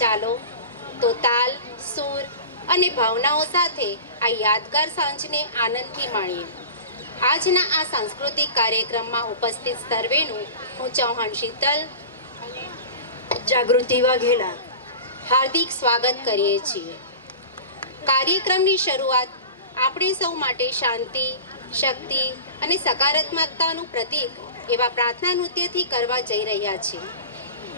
ચાલો તો તાલ, સૂર અને ભાવનાઓ સાથે આ યાદગાર સાંજને આનંદથી માણીએ. આજના આ સાંસ્કૃતિક કાર્યક્રમમાં ઉપસ્થિત સર્વેનું હું ચૌહાણ શીતલ, જાગૃતિ વાઘેલા હાર્દિક સ્વાગત કરીએ છીએ. કાર્યક્રમની શરૂઆત આપણે સૌ માટે શાંતિ, શક્તિ અને સકારાત્મકતાનું પ્રતીક એવા પ્રાર્થના નૃત્યથી કરવા જઈ રહ્યા છીએ.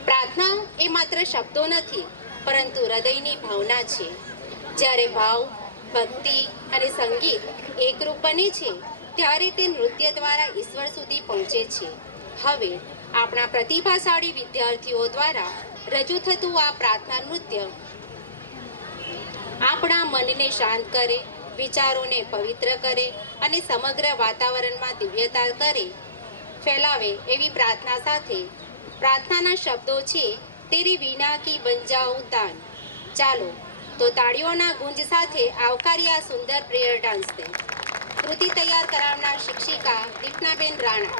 પ્રાર્થના એ માત્ર શબ્દો નથી, પરંતુ હૃદયની ભાવના છે. જ્યારે ભાવ, ભક્તિ અને સંગીત એકરૂપ બને છે, ત્યારે તે નૃત્ય દ્વારા ઈશ્વર સુધી પહોંચે છે. હવે આપણા પ્રતિભાશાળી વિદ્યાર્થીઓ દ્વારા રજૂ થતું આ પ્રાર્થના નૃત્ય આપણા મનને શાંત કરે, વિચારોને પવિત્ર કરે અને સમગ્ર વાતાવરણમાં દિવ્યતા ફેલાવે એવી પ્રાર્થના સાથે પ્રાર્થનાના શબ્દો છે, તેરી વિના કી બન જાઉં દાન. ચાલો તો તાળીઓના ગુંજ સાથે આવકારીએ આ સુંદર પ્રેયર ડાન્સને. કૃતિ તૈયાર કરાવનાર શિક્ષિકા દીપનાબેન રાણા.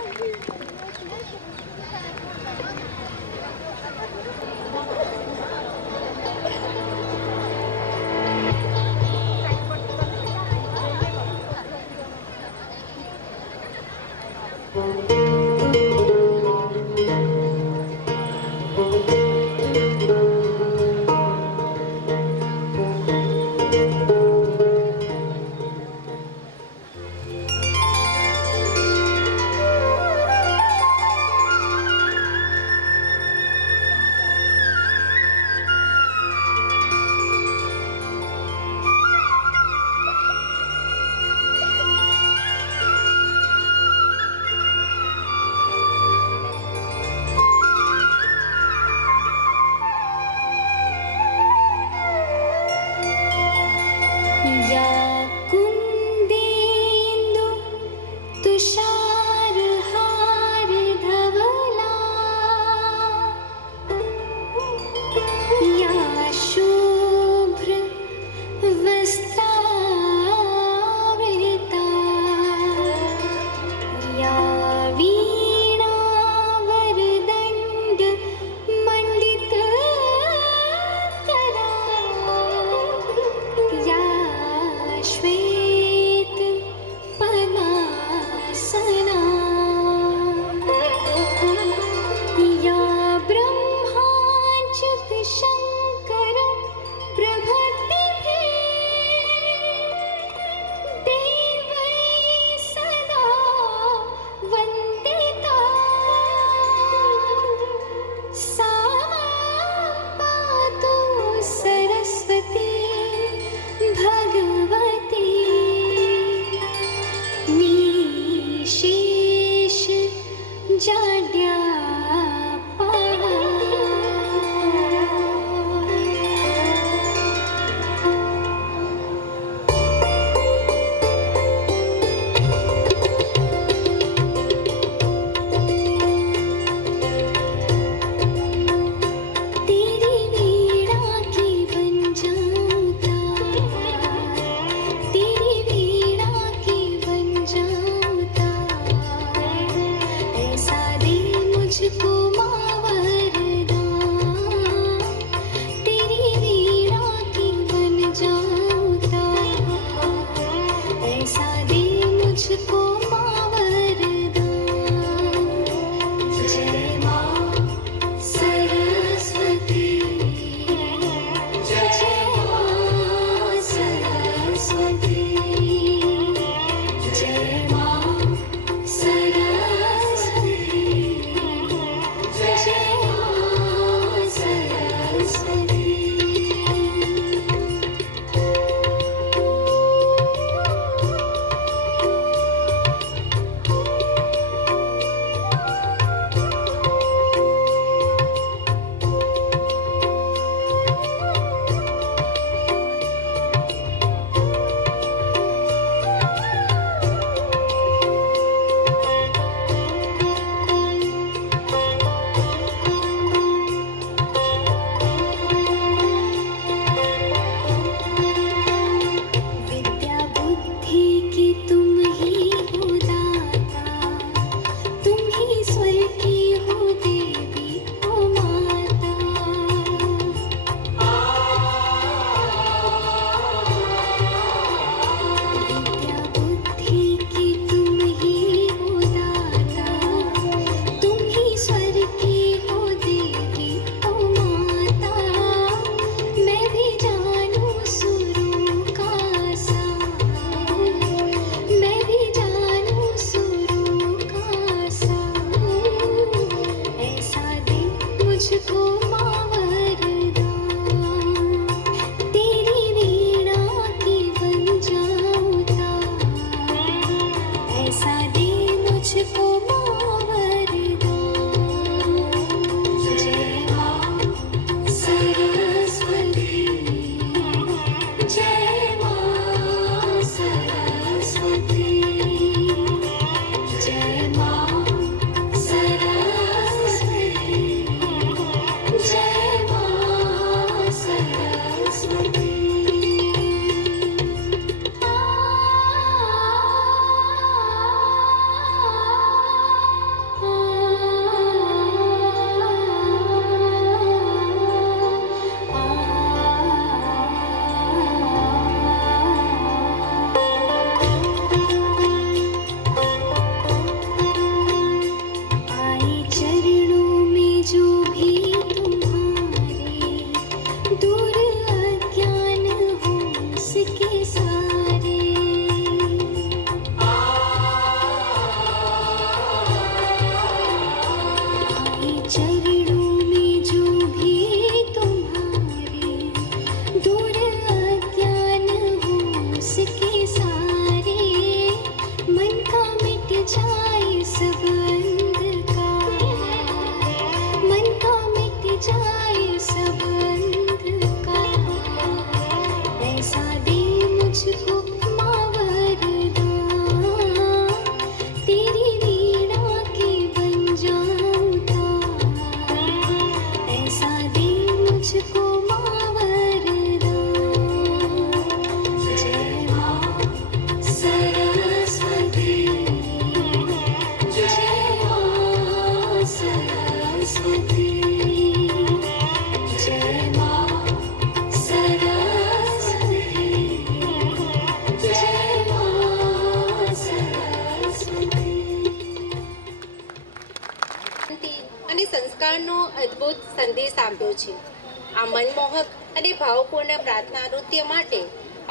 આ મનમોહક અને ભાવપૂર્ણ પ્રાર્થના નૃત્ય માટે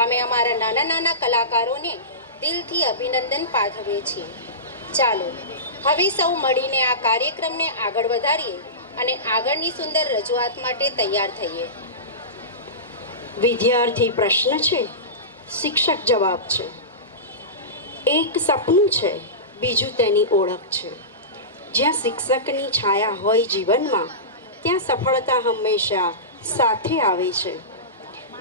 અમે અમારા નાના નાના કલાકારોને દિલથી અભિનંદન પાઠવીએ છીએ. ચાલો હવે સૌ મળીને આ કાર્યક્રમને આગળ વધારીએ અને આગળની સુંદર રજૂઆત માટે તૈયાર થઈએ. વિદ્યાર્થી પ્રશ્ન છે, શિક્ષક જવાબ છે. એક સપનું છે, બીજું તેની ઓળખ છે. જ્યાં શિક્ષકની છાયા હોય જીવનમાં, ત્યાં સફળતા હંમેશા સાથે આવે છે.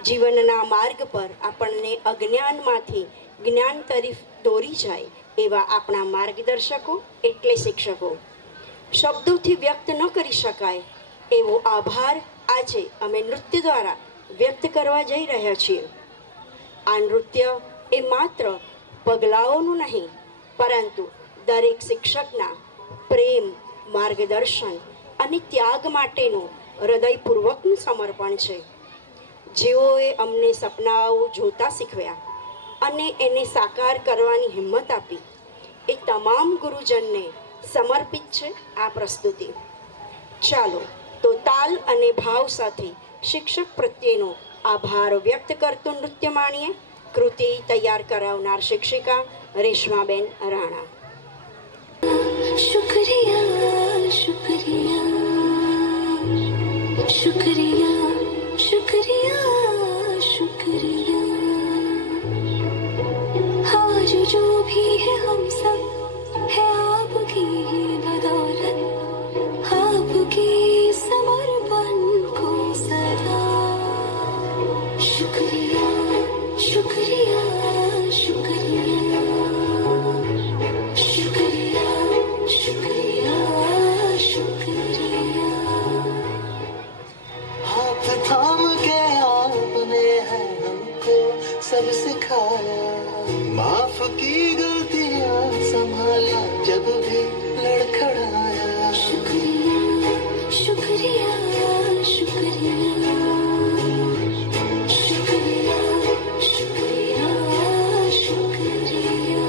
જીવનના માર્ગ પર આપણને અજ્ઞાનમાંથી જ્ઞાન તરફ દોરી જાય એવા આપણા માર્ગદર્શકો એટલે શિક્ષકો. શબ્દોથી વ્યક્ત ન કરી શકાય એવો આભાર આજે અમે નૃત્ય દ્વારા વ્યક્ત કરવા જઈ રહ્યા છીએ. આ નૃત્ય એ માત્ર પગલાઓનું નહીં, પરંતુ દરેક શિક્ષકના પ્રેમ, માર્ગદર્શન અને ત્યાગ માટેનું હૃદયપૂર્વકનું સમર્પણ છે. જેઓએ અમને સપનાઓ જોતા શીખવ્યા અને એને સાકાર કરવાની હિંમત આપી, એ તમામ ગુરુજનને સમર્પિત છે આ પ્રસ્તુતિ. ચાલો તો તાલ અને ભાવ સાથે શિક્ષક પ્રત્યેનો આભાર વ્યક્ત કરતું નૃત્ય માણીએ. કૃતિ તૈયાર કરાવનાર શિક્ષિકા રેશમાબેન રાણા. शुक्रिया शुक्रिया शुक्रिया शुक्रिया शुक्रिया आज जो भी है हम सब है आपकी ही बदौलत आपकी समर्पण को सदा शुक्रिया शुक्रिया शुक्रिया शुक्रिया शुक्रिया शुक्रिया हाथ थाम के आपने है हमको सब सिखाया माफ की गलतियां संभाला जब भी लड़खड़ाया शुक्रिया शुक्रिया शुक्रिया शुक्रिया शुक्रिया शुक्रिया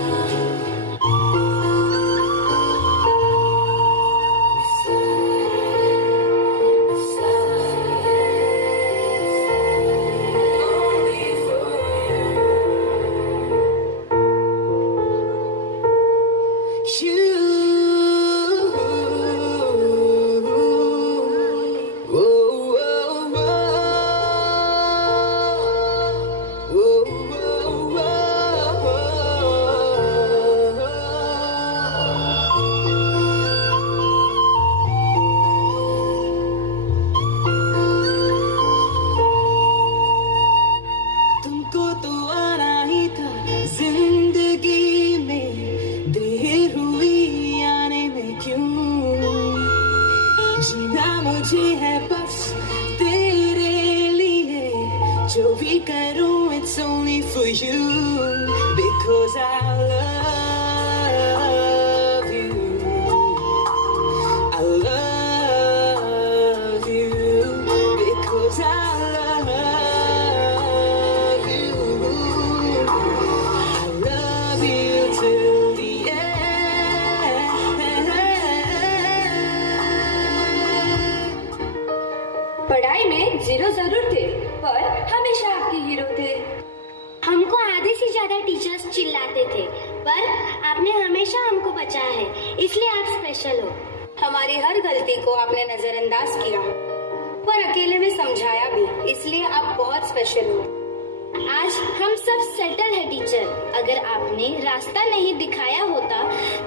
तुमको तो आना ही था जिंदगी में, देर हुई आने में क्यों? जीना मुझे है बस तेरे लिए, जो भी करूं it's only for you, because I love you, I love you, because I love you, I love you till the end. पढ़ाई में जीरो जरूर थे, पर हमेशा आपके हीरो थे। हमको आधे से ज्यादा टीचर्स चिल्लाते थे, पर आपने हमेशा हमको बचाया है, इसलिए आप स्पेशल हो। हमारी हर गलती को आपने नजरअंदाज किया, पर अकेले में समझाया भी, इसलिए आप बहुत स्पेशल हो। आज हम सब सेटल है टीचर, अगर आपने रास्ता नहीं दिखाया होता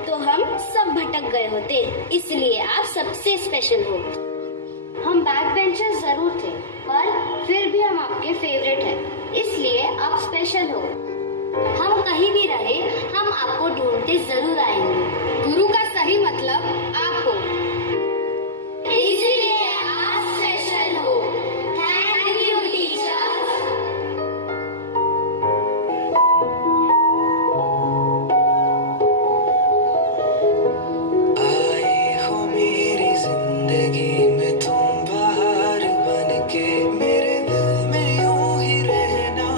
तो हम सब भटक गए होते, इसलिए आप सबसे स्पेशल हो। हम बैक बेंचर्स जरूर थे, पर फिर भी हम आपके फेवरेट हैं, इसलिए आप स्पेशल हो। हम कहीं भी रहे, हम आपको ढूंढते जरूर आएंगे। गुरु का सही मतलब आप हो, इसलिए आप स्पेशल हो। Thank you teacher. आए हो मेरी जिंदगी में तुम बाहर बन के, मेरे दिल में यूं ही रहना।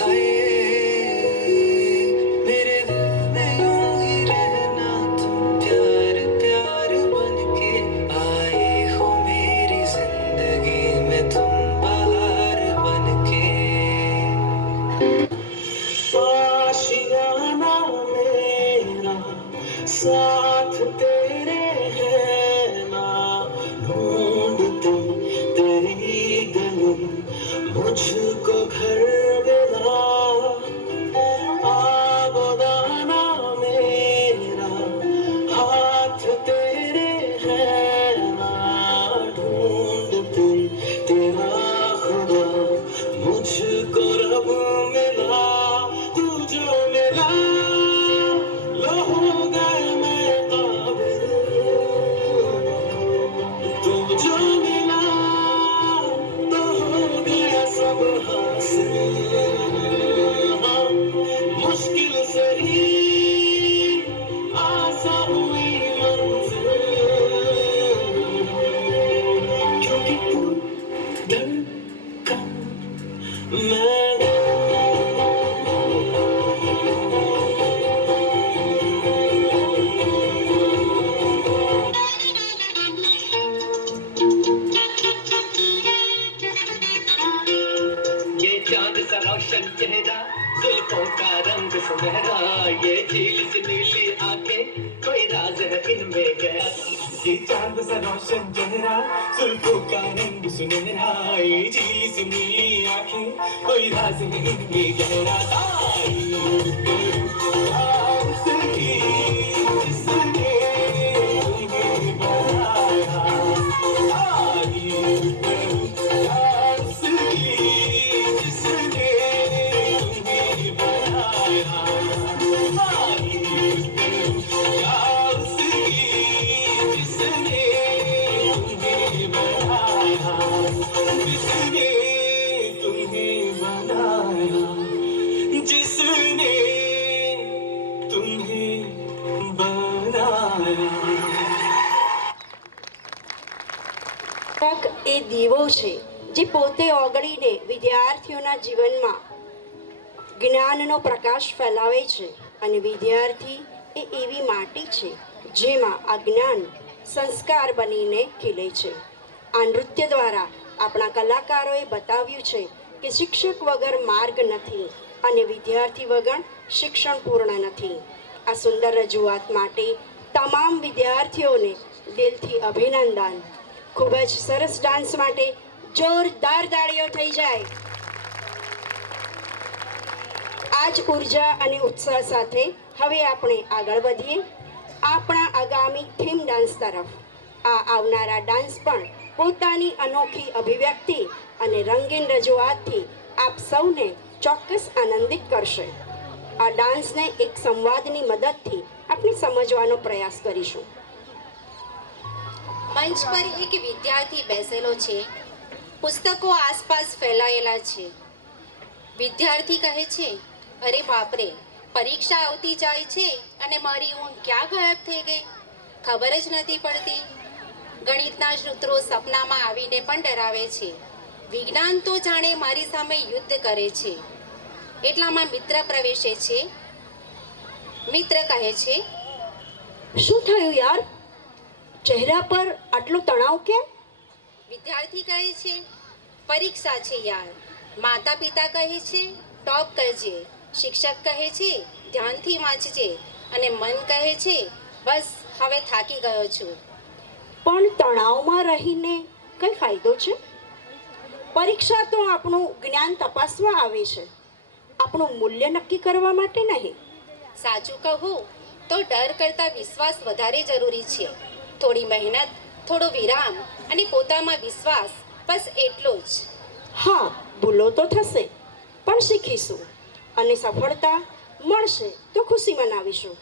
हाय मेरे दिल में यूं ही रहना तुम। उसके चांद सा रोशन चेहरा, जुल्फों का रंग सुनहरा, ये झीली सी नीली आंखें, कोई राज है इनमें गहरा। आई उसकी जिसने तुम्हें बनाया, आई उसकी जिसने तुम्हें बनाया, आई जिसने तुम्हें बनाया। તક એ દીવો છે જે પોતે ઓગળીને વિદ્યાર્થીઓના જીવનમાં જ્ઞાનનો પ્રકાશ ફેલાવે છે, અને વિદ્યાર્થી એ એવી માટી છે જેમાં આ જ્ઞાન સંસ્કાર બનીને ખીલે છે. આ નૃત્ય દ્વારા આપણા કલાકારોએ બતાવ્યું છે કે શિક્ષક વગર માર્ગ નથી અને વિદ્યાર્થી વગર શિક્ષણ પૂર્ણ નથી. આ સુંદર રજૂઆત માટે તમામ વિદ્યાર્થીઓને દિલથી અભિનંદન. ખૂબ જ સરસ ડાન્સ માટે જોરદાર તાળીઓ થઈ જાય. આ જ ઉર્જા અને ઉત્સાહ સાથે હવે આપણે આગળ વધીએ આપણા આગામી થીમ ડાન્સ તરફ. આ આવનારા ડાન્સ પણ પોતાની અનોખી અભિવ્યક્તિ અને રંગીન રજૂઆતથી આપ સૌને ચોક્કસ આનંદિત કરશે. આ ડાન્સને એક સંવાદની મદદથી આપણે સમજવાનો પ્રયાસ કરીશું. મંચ પર એક વિદ્યાર્થી બેસેલો છે. પુસ્તકો આસપાસ ફેલાયેલા છે. વિદ્યાર્થી કહે છે, અરે બાપરે, પરીક્ષા આવતી જાય છે અને મારી ઊંઘ ક્યાં ગાયબ થઈ ગઈ, ખબર જ નથી પડતી. ગણિતના સૂત્રો સપનામાં આવીને પણ ડરાવે છે. વિજ્ઞાન તો જાણે મારી સામે યુદ્ધ કરે છે. એટલામાં મિત્ર પ્રવેશે છે. મિત્ર કહે છે, શું થયું યાર? ચહેરા પર આટલો તણાવ કેમ? વિદ્યાર્થી કહે છે, પરીક્ષા છે યાર. માતા પિતા કહે છે ટોપ કરજે, શિક્ષક કહે છે ધ્યાનથી વાંચજે, અને મન કહે છે બસ હવે થાકી ગયો છું. પણ તણાવમાં રહીને કઈ ફાયદો છે? પરીક્ષા તો આપણું જ્ઞાન તપાસવા આવે છે, આપણું મૂલ્ય નક્કી કરવા માટે નહીં. સાચું કહું તો ડર કરતાં વિશ્વાસ વધારે જરૂરી છે. થોડી મહેનત, થોડો વિરામ અને પોતામાં વિશ્વાસ, બસ એટલું જ. હા, ભૂલો તો થશે પણ શીખીશું, અને સફળતા મળશે તો ખુશી મનાવીશું.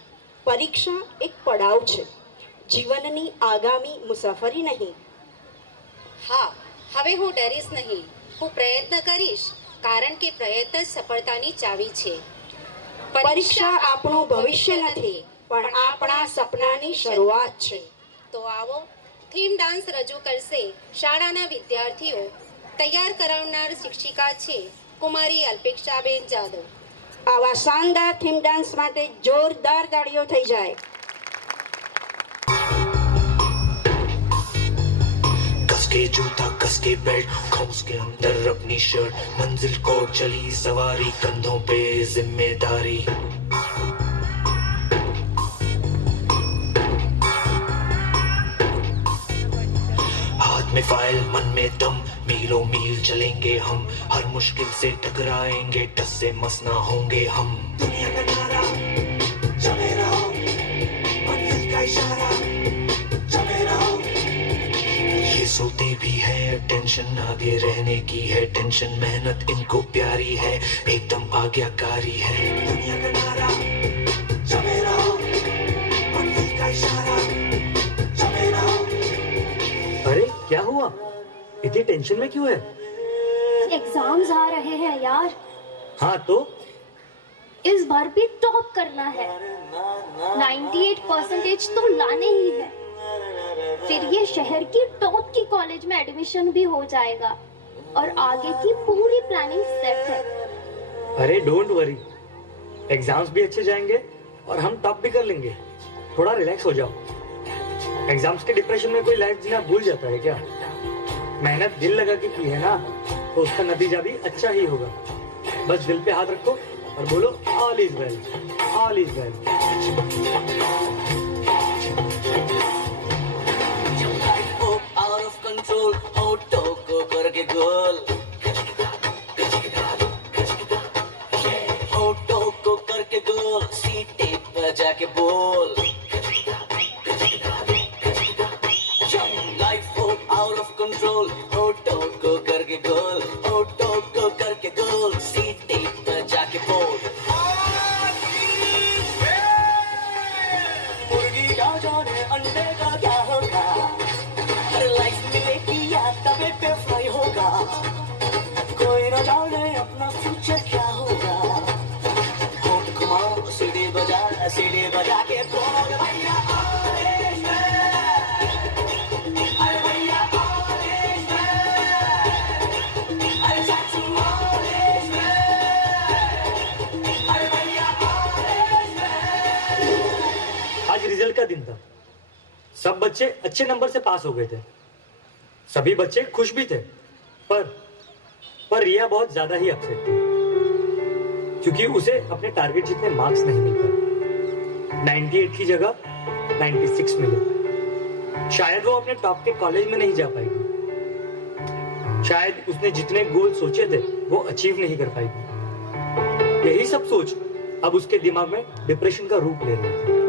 પરીક્ષા એક પડાવ છે, જીવનની આગામી મુસાફરી નહીં. હા, હવે હું ડરીશ નહીં. હું પ્રયત્ન કરીશ, કારણ કે પ્રયત્ન જ સફળતાની ચાવી છે. પરીક્ષા આપણું ભવિષ્ય નથી, પણ આપણા સપનાની શરૂઆત છે. તો આવો, થીમ ડાન્સ રજૂ કરશે શાળાના વિદ્યાર્થીઓ. તૈયાર કરાવનાર શિક્ષિકા છે કુમારી અલ્પેક્ષાબેન જાદવ. આવા શાનદાર થીમ ડાન્સ માટે જોરદાર તાળીઓ થઈ જાય. कस के जूता कस के बेल्ट खौस के अंदर अपनी शर्ट मंजिल को चली सवारी कंधों पे जिम्मेदारी हाथ में फाइल मन में दम मीलों मील चलेंगे हम हर मुश्किल से टकराएंगे टस से मस ना होंगे हम दुनिया का नारा चले रहो मंजिल का इशारा चले रहो ये सोते भी है टेंशन आगे रहने की है टेंशन मेहनत इनको प्यारी है एकदम आज्ञाकारी है दुनिया का नारा चले रहो मंजिल का इशारा चले रहो। अरे क्या हुआ? इतनी टेंशन में क्यों है? एग्जाम्स आ रहे हैं यार, हाँ तो इस बार भी टॉप करना है. 98% तो लाने ही है, फिर ये शहर की टॉप की कॉलेज में एडमिशन भी हो जाएगा और आगे की पूरी प्लानिंग सेट है. अरे डोंट वरी, एग्जाम्स भी अच्छे जाएंगे और हम टॉप भी कर लेंगे. थोड़ा रिलैक्स हो जाओ. एग्जाम्स के डिप्रेशन में कोई लाइफ जीना भूल जाता है क्या? मेहनत दिल लगा के की है ना, तो उसका नतीजा भी अच्छा ही होगा. बस दिल पे हाथ रखो और बोलो all is well, all is well. बोल, होठों को करके गोल, होठों को करके गोल, सीटे बजा के बोल, लाइफ हो आउट ऑफ कंट्रोल, होठों को करके गोल, होठों को करके गोल, सीटे बजा के बोल। मुर्गी क्या जाने अंडे का क्या होगा, हर लाइफ मिलेगी या तवे पे फ्राई होगा, कोई न जाने अपना फ्यूचर क्या होगा। होठ घुमाओ, सीढ़ी बजा के बोल, भैया ऑरेंज मैन, अरे भैया ऑरेंज मैन, अरे चाचू ऑरेंज मैन, अरे भैया ऑरेंज मैन। आज रिजल्ट का दिन था। सब बच्चे अच्छे नंबर से पास हो गए थे, सभी बच्चे खुश भी थे, पर रिया बहुत ज्यादा ही अपसेट थी क्योंकि उसे अपने टारगेट जितने मार्क्स नहीं मिल पाए। 98 की जगह 96 मिले। शायद वो अपने टॉप के कॉलेज में नहीं जा पाएगी, शायद उसने जितने गोल सोचे थे वो अचीव नहीं कर पाएगी। यही सब सोच अब उसके दिमाग में डिप्रेशन का रूप ले रही थी।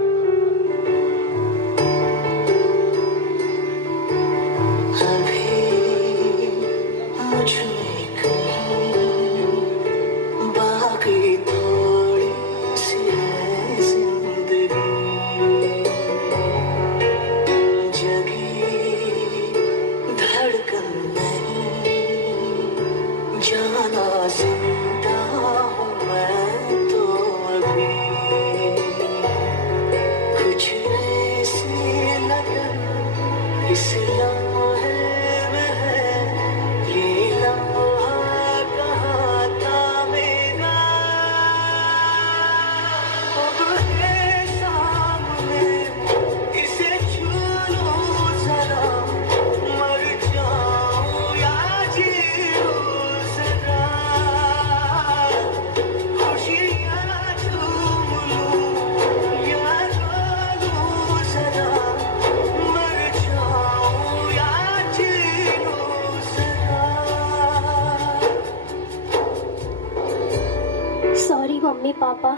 Sorry mummy papa,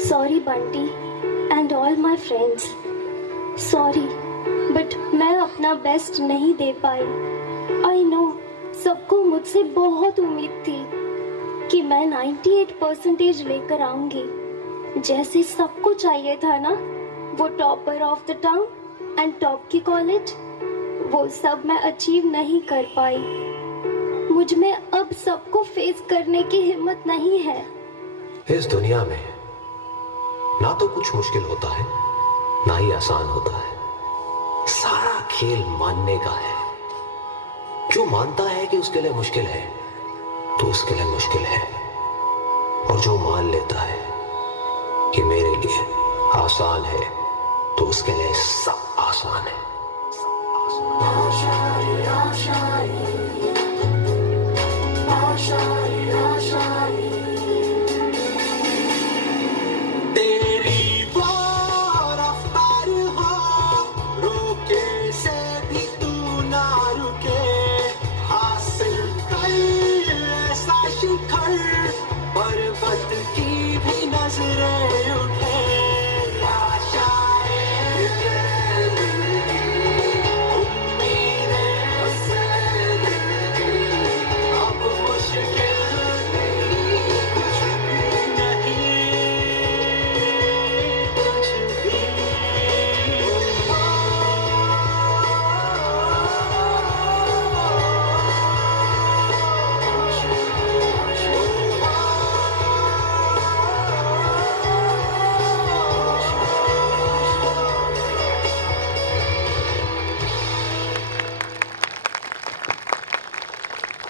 sorry Bunty and all my friends, sorry but मैं अपना बेस्ट नहीं दे पाई। आई नो सबको मुझसे बहुत उम्मीद थी कि मैं 98% लेकर आऊंगी, जैसे सबको चाहिए था ना, वो topper of the town and top की कॉलेज, वो सब मैं अचीव नहीं कर पाई। मुझ में अब सबको फेस करने की हिम्मत नहीं है। इस दुनिया में ना तो कुछ मुश्किल होता है ना ही आसान होता है, सारा खेल मानने का है। जो मानता है कि उसके लिए मुश्किल है तो उसके लिए मुश्किल है, और जो मान लेता है कि मेरे लिए आसान है तो उसके लिए सब आसान है। तेरी वो रफ्तार हो, रोके से भी तू ना रुके, हासिल कर ऐसा शिखर, पर्वत की भी नजरें उठे, आशाएं उम्मीदें से अब मुश्किल नहीं, कुछ भी नहीं, कुछ भी।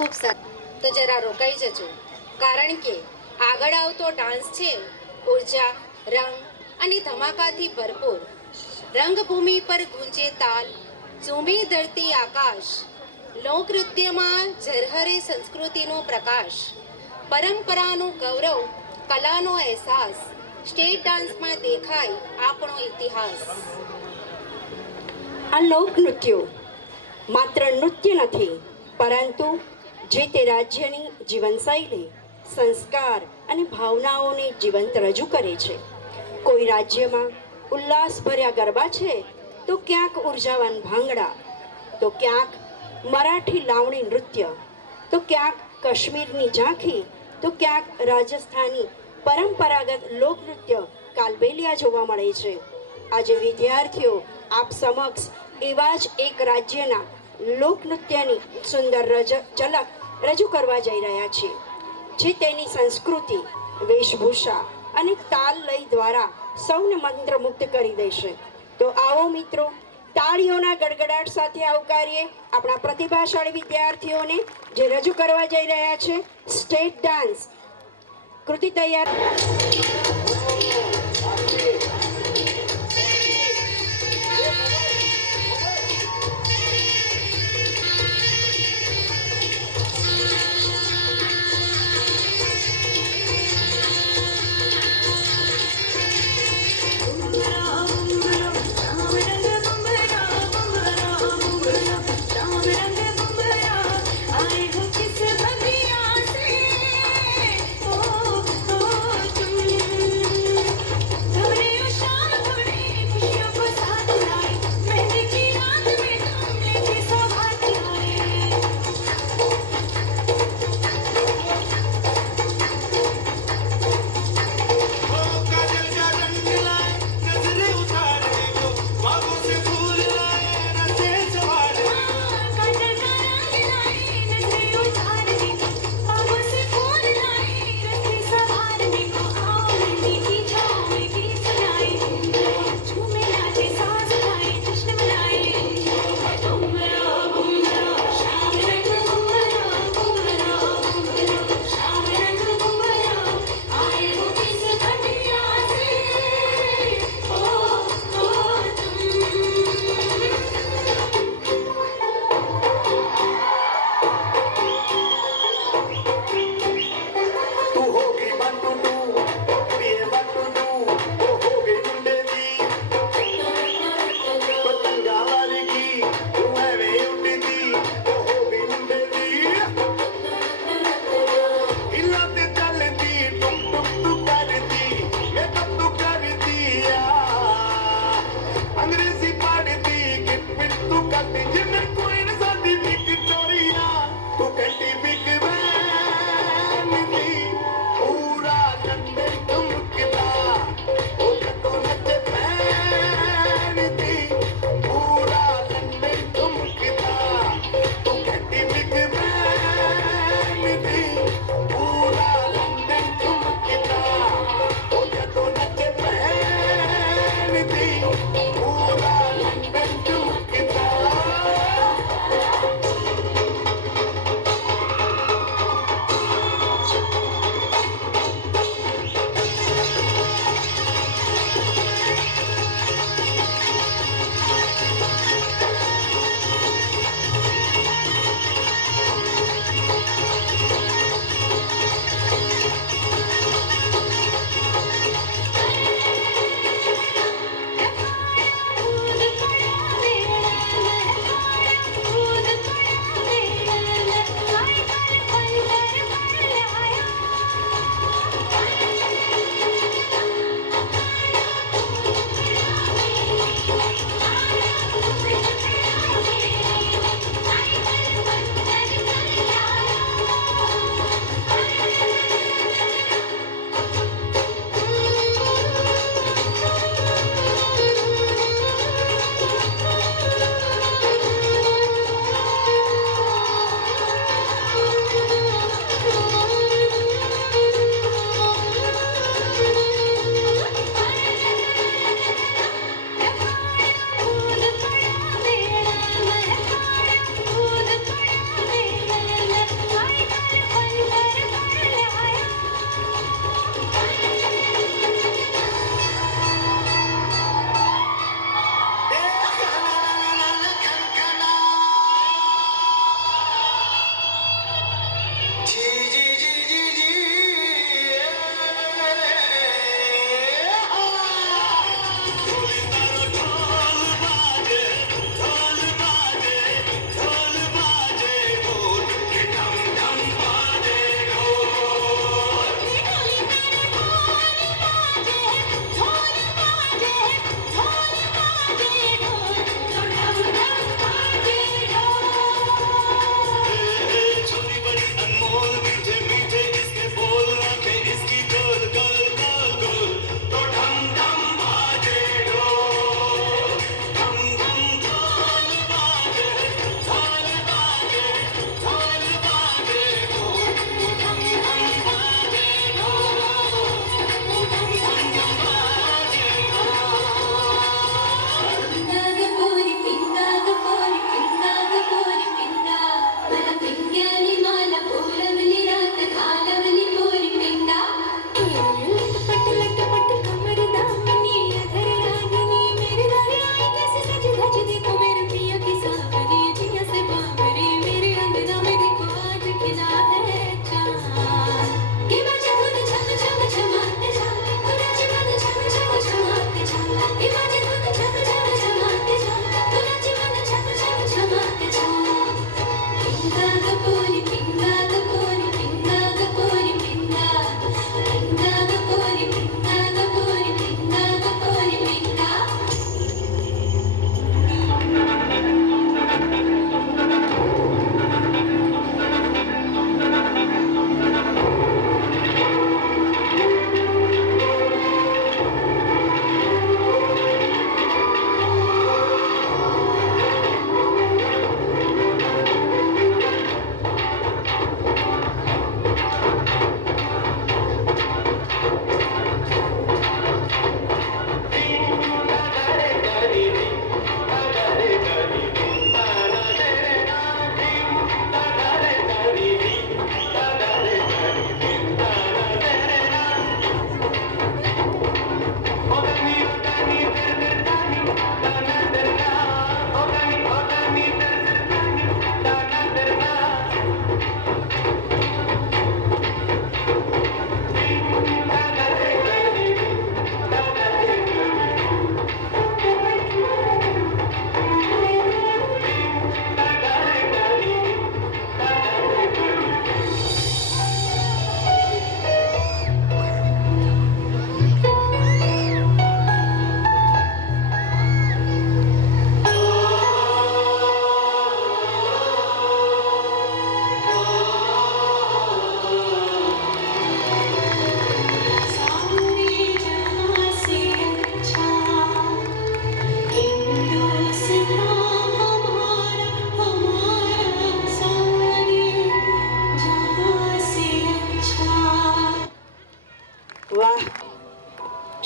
ખૂબ સરસ. તો જરા રોકાઈ જજો, કારણ કે આગળ આવતો ડાન્સ છે ઉર્જા, રંગ અને ધમાકાથી ભરપૂર. રંગભૂમિ પર ગુંજે તાલ, ઝૂમે ધરતી આકાશ, લોકનૃત્યમાં ઝરહરે સંસ્કૃતિનો પ્રકાશ, પરંપરાનું ગૌરવ, કલાનો અહેસાસ, સ્ટેટ ડાન્સમાં દેખાય આપણો ઇતિહાસ. આ લોકનૃત્યો માત્ર નૃત્ય નથી, પરંતુ જે તે રાજ્યની જીવનશૈલી, સંસ્કાર અને ભાવનાઓને જીવંત રજૂ કરે છે. કોઈ રાજ્યમાં ઉલ્લાસભર્યા ગરબા છે તો ક્યાંક ઉર્જાવાન ભાંગડા, તો ક્યાંક મરાઠી લાવણી નૃત્ય, તો ક્યાંક કાશ્મીરની ઝાંખી, તો ક્યાંક રાજસ્થાની પરંપરાગત લોકનૃત્ય કાલબેલિયા જોવા મળે છે. આજે વિદ્યાર્થીઓ આપ સમક્ષ એવા જ એક રાજ્યના લોકનૃત્યની સુંદર ઝલક રજૂ કરવા જઈ રહ્યા છે, જે તેની સંસ્કૃતિ, વેશભૂષા અને તાલ લય દ્વારા સૌને મંત્રમુગ્ધ કરી દેશે. તો આવો મિત્રો, તાળીઓના ગડગડાટ સાથે આવકારીએ આપણા પ્રતિભાશાળી વિદ્યાર્થીઓને, જે રજૂ કરવા જઈ રહ્યા છે સ્ટેટ ડાન્સ. કૃતિ તૈયાર.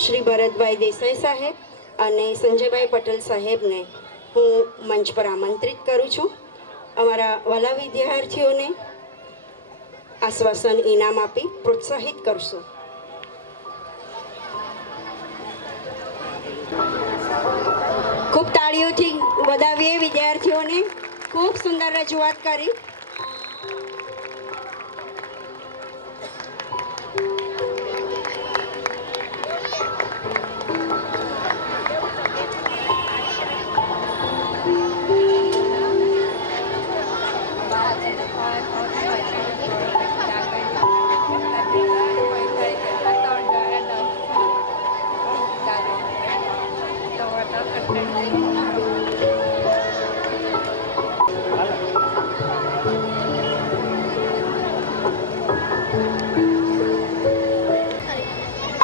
શ્રી ભરતભાઈ દેસાઈ સાહેબ અને સંજયભાઈ પટેલ સાહેબને હું મંચ પર આમંત્રિત કરું છું. અમારા વાલા વિદ્યાર્થીઓને આશ્વાસન ઇનામ આપી પ્રોત્સાહિત કરશો. ખૂબ તાળીઓથી વધાવીએ વિદ્યાર્થીઓને. ખૂબ સુંદર રજૂઆત કરી.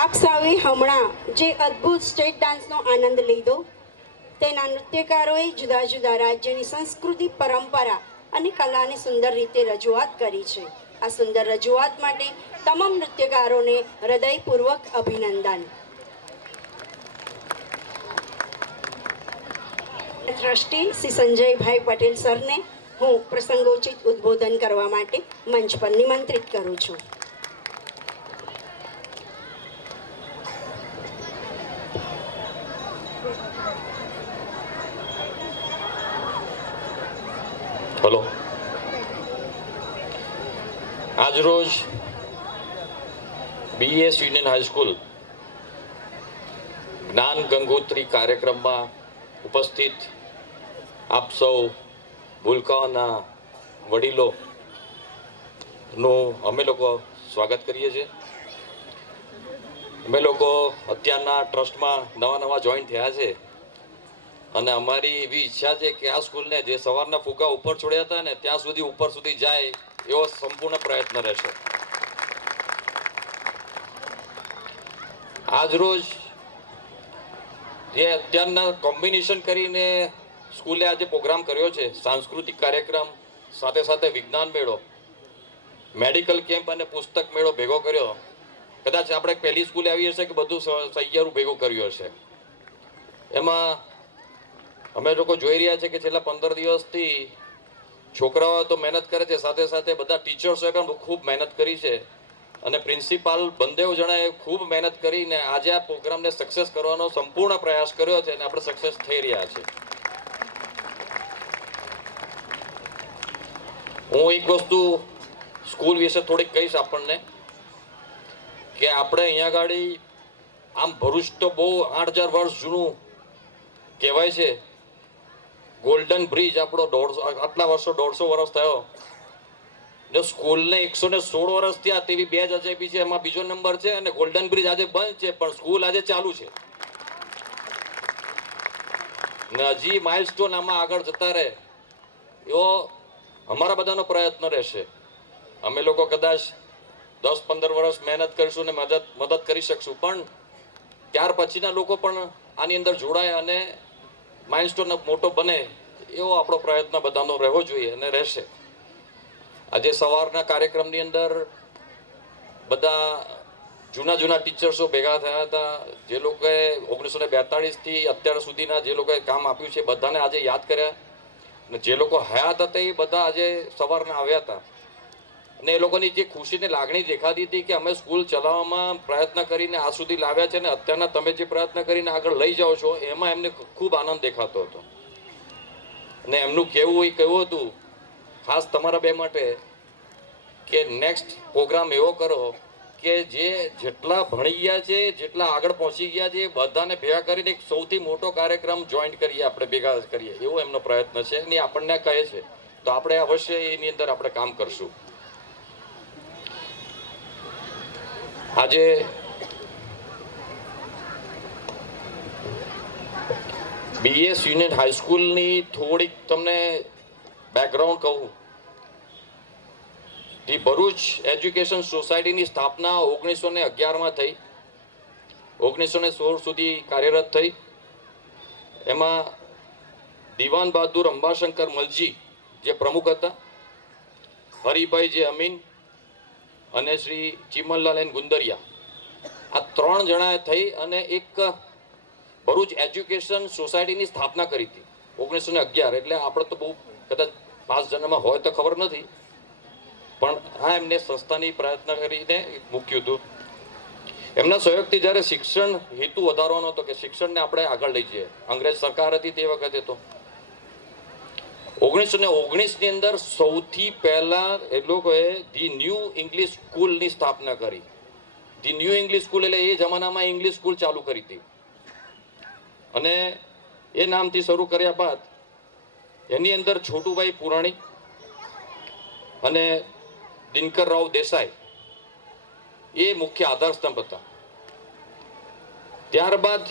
આપ સૌએ હમણાં જે અદ્ભુત સ્ટેટ ડાન્સનો આનંદ લીધો તેના નૃત્યકારોએ જુદા જુદા રાજ્યની સંસ્કૃતિ, પરંપરા અને કલાની સુંદર રીતે રજૂઆત કરી છે. આ સુંદર રજૂઆત માટે તમામ નૃત્યકારોને હૃદયપૂર્વક અભિનંદન. ટ્રસ્ટી શ્રી સંજયભાઈ પટેલ સરને હું પ્રસંગોચિત ઉદ્બોધન કરવા માટે મંચ પર નિમંત્રિત કરું છું. હલો. આજરોજ બીએસ યુનિયન હાઈસ્કૂલ જ્ઞાન ગંગોત્રી કાર્યક્રમમાં ઉપસ્થિત આપ સૌ ભૂલકાઓના વડીલોનું અમે લોકો સ્વાગત કરીએ છીએ. અમે લોકો અત્યારના ટ્રસ્ટમાં નવા જોઈન થયા છે અને અમારી એવી ઈચ્છા છે કે આ સ્કૂલને જે સવારના ફૂગા ઉપર છોડ્યા હતા ને ત્યાં સુધી ઉપર સુધી જાય એવો સંપૂર્ણ પ્રયત્ન રહેશે. આજ રોજ જે અત્યારના કોમ્બિનેશન કરીને સ્કૂલે આજે પ્રોગ્રામ કર્યો છે, સાંસ્કૃતિક કાર્યક્રમ સાથે સાથે વિજ્ઞાન મેળો, મેડિકલ કેમ્પ અને પુસ્તક મેળો ભેગો કર્યો. કદાચ આપણે પહેલી સ્કૂલે આવી હશે કે બધું સહિયારું ભેગું કર્યું હશે. એમાં અમે લોકો જોઈ રહ્યા છે કે છેલ્લા 15 દિવસથી છોકરાઓ તો મહેનત કરે છે, સાથે સાથે બધા ટીચર્સોએ પણ ખૂબ મહેનત કરી છે અને પ્રિન્સિપાલ બંદેવ જણાએ ખૂબ મહેનત કરીને આજે આ પ્રોગ્રામને સક્સેસ કરવાનો સંપૂર્ણ પ્રયાસ કર્યો છે અને આપણે સક્સેસ થઈ રહ્યા છે. હું એક વસ્તુ સ્કૂલ વિશે થોડીક કહીશ આપણને કે આપણે અહીંયા આગળ આમ ભરૂચ તો બહુ 8000 વર્ષ જૂનું કહેવાય છે. ગોલ્ડન બ્રિજ આપણો 150 વર્ષ થયો ને સ્કૂલને 116 વર્ષ થયા તેવી 2 જ અજાયબી છે. એમાં બીજો નંબર છે અને ગોલ્ડન બ્રિજ આજે બંધ છે પણ સ્કૂલ આજે ચાલુ છે ને હજી માઇલસ્ટોન આમાં આગળ જતા રહે એવો અમારા બધાનો પ્રયત્ન રહેશે. અમે લોકો કદાચ 10-15 વર્ષ મહેનત કરીશું ને મદદ કરી શકશું પણ ત્યાર પછીના લોકો પણ આની અંદર જોડાય અને માઇલસ્ટોન મોટો બને એવો આપણો પ્રયત્ન બધાનો રહેવો જોઈએ અને રહેશે. આજે સવારના કાર્યક્રમની અંદર બધા જૂના ટીચર્સો ભેગા થયા હતા. જે લોકોએ 1942થી અત્યાર સુધીના જે લોકોએ કામ આપ્યું છે બધાને આજે યાદ કર્યા અને જે લોકો હયાત હતા એ બધા આજે સવારના આવ્યા હતા અને એ લોકોની જે ખુશીની લાગણી દેખાતી હતી કે અમે સ્કૂલ ચલાવવામાં પ્રયત્ન કરીને આ સુધી લાવ્યા છે અને અત્યારના તમે જે પ્રયત્ન કરીને આગળ લઈ જાઓ છો એમાં એમને ખૂબ આનંદ દેખાતો હતો. અને એમનું કહેવું એ કહ્યું હતું ખાસ તમારા બે માટે કે નેક્સ્ટ પ્રોગ્રામ એવો કરો કે જેટલા ભણી ગયા છે, જેટલા આગળ પહોંચી ગયા છે એ બધાને ભેગા કરીને એક સૌથી મોટો કાર્યક્રમ જોઈન્ટ કરીએ, આપણે ભેગા કરીએ એવો એમનો પ્રયત્ન છે અને આપણને કહે છે તો આપણે અવશ્ય એની અંદર આપણે કામ કરશું. આજે બીએસ યુનિયન હાઈસ્કૂલની થોડીક તમને બેકગ્રાઉન્ડ કહું. ધી ભરૂચ એજ્યુકેશન સોસાયટીની સ્થાપના 1911માં થઈ, 1916 સુધી કાર્યરત થઈ. એમાં દિવાન બહાદુર અંબાશંકર મલજી જે પ્રમુખ હતા, હરિભાઈ જે અમીન અને શ્રી ચીમનલાલ એન ગુંદરિયા આ 3 જણાએ થઈ અને એક ભરૂચ એજ્યુકેશન સોસાયટીની સ્થાપના કરી હતી 1911. એટલે આપણે તો બહુ કદાચ 5 જણામાં હોય તો ખબર નથી, પણ આ એમને સંસ્થાની પ્રયત્ન કરીને મૂક્યું હતું. એમના સહયોગથી જ્યારે શિક્ષણ હેતુ વધારવાનો હતો કે શિક્ષણને આપણે આગળ લઈ જઈએ, અંગ્રેજ સરકાર હતી તે વખતે, તો 1919ની અંદર સૌથી પહેલા એ લોકોએ ધી ન્યૂ ઇંગ્લિશ સ્કૂલની સ્થાપના કરી. ધી ન્યૂ ઇંગ્લિશ સ્કૂલ એટલે એ જમાનામાં ઇંગ્લિશ સ્કૂલ ચાલુ કરી હતી. અને એ નામથી શરૂ કર્યા બાદ એની અંદર છોટુભાઈ પુરાણી અને દિનકરરાવ દેસાઈ એ મુખ્ય આધારસ્તંભ હતા. ત્યારબાદ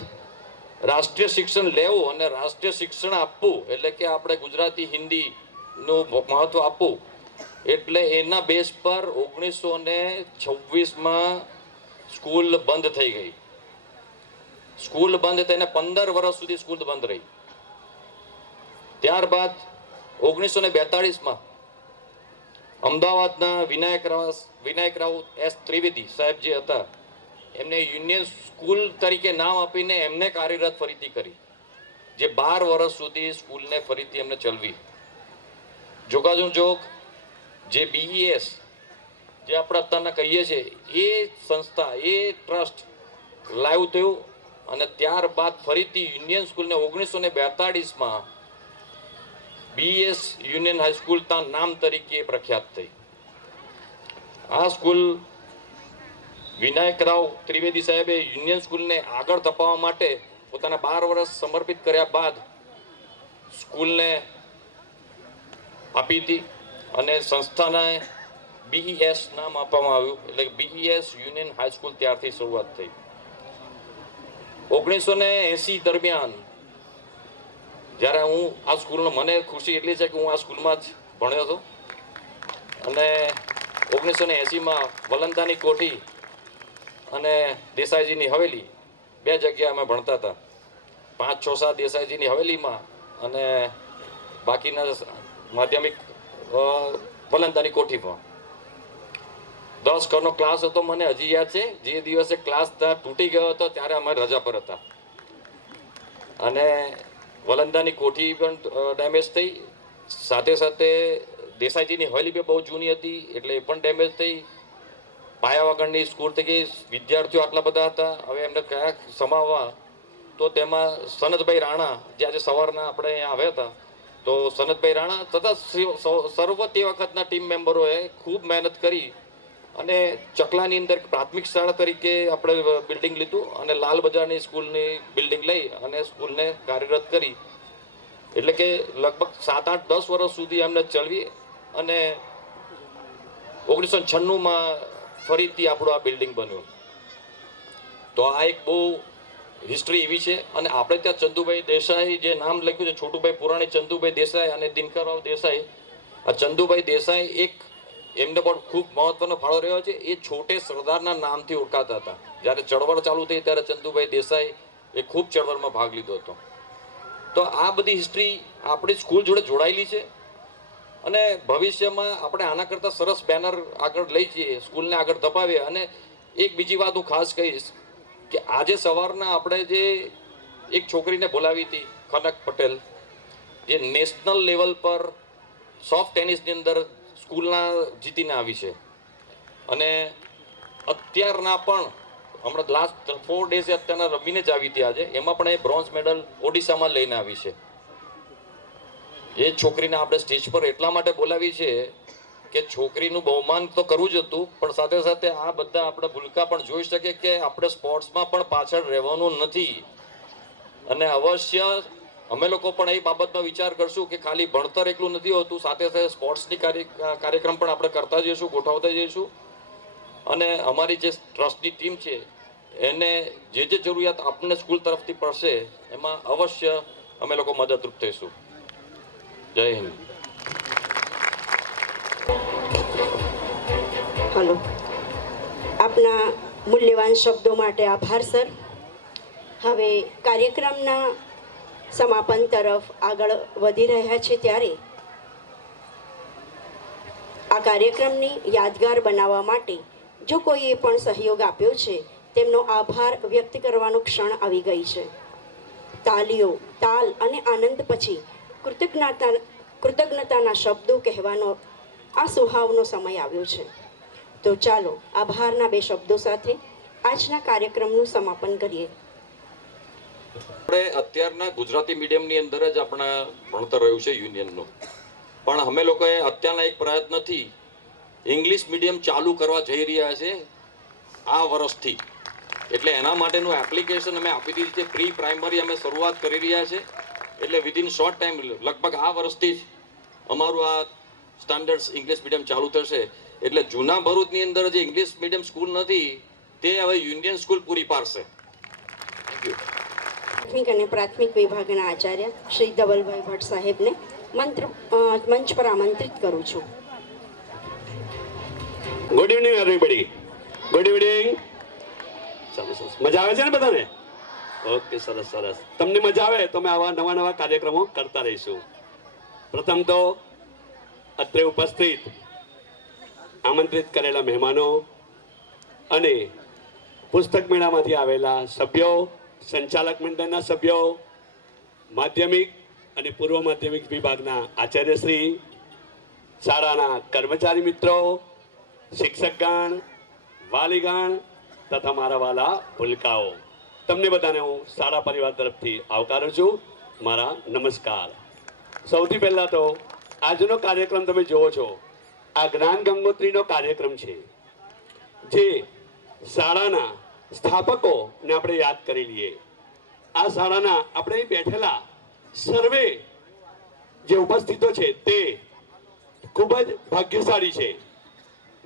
રાષ્ટ્રીય શિક્ષણ લેવું અને રાષ્ટ્રીય શિક્ષણ આપવું એટલે કે આપણે ગુજરાતી હિન્દીનું મહત્વ આપવું, એટલે એના બેઝ પર 1926માં સ્કૂલ બંધ થઈ ગઈ. સ્કૂલ બંધ થઈને 15 વર્ષ સુધી સ્કૂલ બંધ રહી. ત્યારબાદ 1942માં અમદાવાદના વિનાયકરાવ એસ ત્રિવેદી સાહેબ જે હતા, એમને યુનિયન સ્કૂલ તરીકે નામ આપીને એમને કાર્યરત ફરીથી કરી, જે 12 વર્ષ સુધી સ્કૂલને ફરીથી એમને ચલાવી. જોગાજોગ જે BES જે આપણે અત્યારના કહીએ છીએ, એ સંસ્થા, એ ટ્રસ્ટ લાઈવ થયું અને ત્યારબાદ ફરીથી યુનિયન સ્કૂલને 1942માં BES યુનિયન હાઈસ્કૂલ નામ તરીકે પ્રખ્યાત થઈ. આ સ્કૂલ વિનાયકરાવ ત્રિવેદી સાહેબે યુનિયન સ્કૂલને આગળ ધપાવવા માટે પોતાના 12 વર્ષ સમર્પિત કર્યા બાદ સ્કૂલને આપી હતી અને સંસ્થાને BES નામ આપવામાં આવ્યું. એટલે BES યુનિયન હાઈસ્કૂલ ત્યારથી શરૂઆત થઈ. 1980 દરમિયાન જ્યારે હું આ સ્કૂલનો, મને ખુશી એટલી છે કે હું આ સ્કૂલમાં જ ભણ્યો હતો અને 1980માં વલંદાની કોઠી અને દેસાઈજીની હવેલી 2 જગ્યાએ અમે ભણતા હતા. 5, 6, 7 દેસાઈજીની હવેલીમાં અને બાકીના માધ્યમિક વલંદાની કોઠીમાં. 10 કનો ક્લાસ હતો. મને હજી યાદ છે, જે દિવસે ક્લાસ તૂટી ગયો હતો ત્યારે અમે રજા પર હતા અને વલંદાની કોઠી પણ ડેમેજ થઈ. સાથે સાથે દેસાઈજીની હવેલી બી બહુ જૂની હતી એટલે એ પણ ડેમેજ થઈ. પાયા વગરની સ્કૂલ થઈ ગઈ. વિદ્યાર્થીઓ આટલા બધા હતા, હવે એમને કયા સમાવવા, તો તેમાં સનતભાઈ રાણા જે આજે સવારના આપણે અહીંયા આવ્યા હતા, તો સનતભાઈ રાણા તથા સર્વ તે વખતના ટીમ મેમ્બરોએ ખૂબ મહેનત કરી અને ચકલાની અંદર પ્રાથમિક શાળા તરીકે આપણે બિલ્ડિંગ લીધું અને લાલ બજારની સ્કૂલની બિલ્ડિંગ લઈ અને સ્કૂલને કાર્યરત કરી. એટલે કે લગભગ 7, 8, 10 વર્ષ સુધી એમને ચલાવી અને 1996માં ફરીથી આપણું આ બિલ્ડિંગ બન્યું. તો આ એક બહુ હિસ્ટ્રી એવી છે. અને આપણે ત્યાં ચંદુભાઈ દેસાઈ જે નામ લખ્યું છે, છોટુભાઈ પુરાણી, ચંદુભાઈ દેસાઈ અને દિનકરરાવ દેસાઈ. આ ચંદુભાઈ દેસાઈ એક એમને પણ ખૂબ મહત્વનો ફાળો રહ્યો છે. એ છોટે સરદારના નામથી ઓળખાતા હતા. જ્યારે ચળવળ ચાલુ થઈ ત્યારે ચંદુભાઈ દેસાઈ એ ખૂબ ચળવળમાં ભાગ લીધો હતો. તો આ બધી હિસ્ટ્રી આપણી સ્કૂલ જોડે જોડાયેલી છે અને ભવિષ્યમાં આપણે આના કરતાં સરસ બેનર આગળ લઈ જઈએ, સ્કૂલને આગળ ધપાવીએ. અને એક બીજી વાત હું ખાસ કહીશ કે આજે સવારના આપણે જે એક છોકરીને બોલાવી હતી, કનક પટેલ, જે નેશનલ લેવલ પર સોફ્ટ ટેનિસની અંદર સ્કૂલના જીતીને આવી છે અને અત્યારના પણ હમણાં લાસ્ટ 4 ડેઝ અત્યારના રમીને જ આવી હતી આજે, એમાં પણ એ બ્રોન્ઝ મેડલ ઓડિશામાં લઈને આવી છે. એ છોકરીને આપણે સ્ટેજ પર એટલા માટે બોલાવી છે કે છોકરીનું બહુમાન તો કરવું જ હતું, પણ સાથે સાથે આ બધા આપણે ભૂલકા પણ જોઈ શકે કે આપણે સ્પોર્ટ્સમાં પણ પાછળ રહેવાનું નથી. અને અવશ્ય અમે લોકો પણ એ બાબતનો વિચાર કરશું કે ખાલી ભણતર એકલું નથી હોતું, સાથે સાથે સ્પોર્ટ્સની કાર્યક્રમ પણ આપણે કરતા જઈશું, ગોઠવતા જઈશું. અને અમારી જે ટ્રસ્ટની ટીમ છે એને જે જરૂરિયાત આપણને સ્કૂલ તરફથી પડશે એમાં અવશ્ય અમે લોકો મદદરૂપ થઈશું. જય હિન્દ. હલો, આપના મૂલ્યવાન શબ્દો માટે આભાર સર. હવે કાર્યક્રમના સમાપન તરફ આગળ વધી રહ્યા છે ત્યારે આ કાર્યક્રમને યાદગાર બનાવવા માટે જો કોઈએ પણ સહયોગ આપ્યો છે તેમનો આભાર વ્યક્ત કરવાનો ક્ષણ આવી ગઈ છે. તાલીઓ, તાલ અને આનંદ પછી કૃતજ્ઞતાના શબ્દો કહેવાનો આ સુહાવનો સમય આવ્યો છે. તો ચાલો આભારના બે શબ્દો સાથે આજના કાર્યક્રમનું સમાપન કરીએ. આપણે અત્યારના ગુજરાતી મીડિયમની અંદર જ આપણા ભણતર રહ્યું છે યુનિયનનું, પણ અમે લોકોએ અત્યારના એક પ્રયત્નથી ઇંગ્લિશ મીડિયમ ચાલુ કરવા જઈ રહ્યા છે આ વર્ષથી. એટલે એના માટેનું એપ્લિકેશન અમે આપી દીધી છે. પ્રી પ્રાઇમરી અમે શરૂઆત કરી રહ્યા છે. એટલે વિધિન શોર્ટ ટાઈમ, લગભગ આ વર્ષથી જ અમારું આ સ્ટાન્ડર્ડ ઇંગ્લિશ મીડિયમ ચાલુ થશે. એટલે જૂના ભરૂચની અંદર જે ઇંગ્લિશ મીડિયમ સ્કૂલ નથી તે હવે યુનિયન સ્કૂલ પૂરી પાડશે. Thank you. પ્રાથમિક અને પ્રાથમિક વિભાગના આચાર્ય શ્રી ધવલભાઈ ભટ્ટ સાહેબને મંચ પર આમંત્રિત કરું છું. Good evening everybody. Good evening. મજા આવે છે ને બધાને? ઓકે, સરસ સરસ. તમને મજા આવે તો અમે આવા નવા નવા કાર્યક્રમો કરતા રહીશું. પ્રથમ તો અત્રે ઉપસ્થિત આમંત્રિત કરેલા મહેમાનો અને પુસ્તક મેળામાંથી આવેલા સભ્યો, સંચાલક મંડળના સભ્યો, માધ્યમિક અને પૂર્વ માધ્યમિક વિભાગના આચાર્યશ્રી, શાળાના કર્મચારી મિત્રો, શિક્ષકગણ, વાલીગણ તથા મારા વાલા ભૂલકાઓ, તમને બધાને હું શાળા પરિવાર તરફથી આવકારું છું. મારા નમસ્કાર. સૌથી પહેલાં તો આજનો કાર્યક્રમ તમે જુઓ છો, આ જ્ઞાન ગંગોત્રીનો કાર્યક્રમ છે જે શાળાના સ્થાપકોને આપણે યાદ કરી લઈએ. આ શાળાના આપણે બેઠેલા સર્વે જે ઉપસ્થિતો છે તે ખૂબ જ ભાગ્યશાળી છે.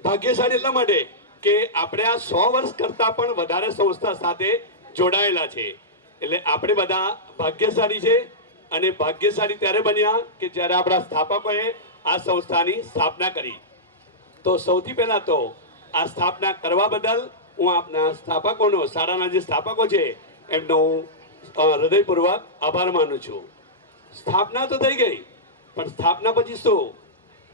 ભાગ્યશાળી એટલા માટે કે આપણે આ 100 વર્ષ કરતાં પણ વધારે સંસ્થા સાથે જોડાયેલા છે. એટલે આપણે બધા ભાગ્યશાળી છે. અને ભાગ્યશાળી ત્યારે બન્યા કે જ્યારે આપણા સ્થાપકોએ આ સંસ્થાની સ્થાપના કરી. તો સૌથી પહેલાં તો આ સ્થાપના કરવા બદલ હું આપના સ્થાપકોનો, શાળાના જે સ્થાપકો છે એમનો હૃદયપૂર્વક આભાર માનું છું. સ્થાપના તો થઈ ગઈ, પણ સ્થાપના પછી શું?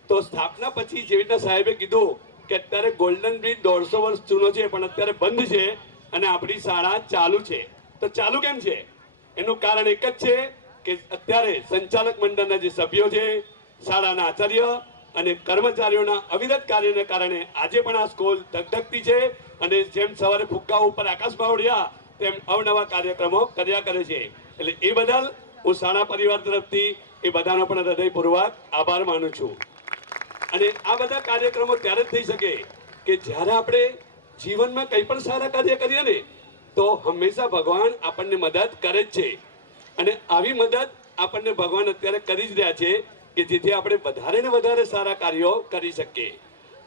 તો સ્થાપના પછી જેવી રીતના સાહેબે કીધું કે અત્યારે ગોલ્ડન બ્રિજ 150 વર્ષ જૂનો છે પણ અત્યારે બંધ છે અને આપણી શાળા ચાલુ છે. તો ચાલુ કેમ છે? એનું કારણ એક જ છે કે અત્યારે સંચાલક મંડળના જે સભ્યો છે, શાળાના આચાર્ય અને કર્મચારીઓના અવિરત કાર્યને કારણે આજે પણ આ સ્કૂલ ધગધગતી છે અને જેમ સવારે ફુગ્ગા ઉપર આકાશમાં ઉડ્યા તેમ અવનવા કાર્યક્રમો કર્યા કરે છે. એટલે એ બદલ હું શાળા પરિવાર તરફથી એ બધાનો પણ હૃદયપૂર્વક આભાર માનું છું. અને આ બધા કાર્યક્રમો ત્યારે જ થઈ શકે કે જ્યારે આપણે જીવનમાં કંઈ પણ સારા કાર્ય કરીએ ને તો હંમેશા ભગવાન આપણને મદદ કરે જ છે. અને આવી મદદ આપણને ભગવાન અત્યારે કરી જ રહ્યા છે કે જેથી આપણે વધારે ને વધારે સારા કાર્યો કરી શકીએ.